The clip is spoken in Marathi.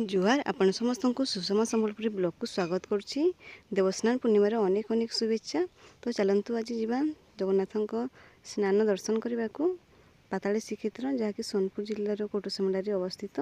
जुहार आपण समस्त को सुषमा संबलपुरी ब्लॉग को स्वागत करुच्ची। देवस्नान पूर्णिमार अनेक अनेक शुभेच्छा। तो चलतु आज जीवा जगन्नाथ स्नान दर्शन करने को पाताली श्रीक्षेत्र जहाँकि सोनपुर जिलार कोटुसमुंडा अवस्थित।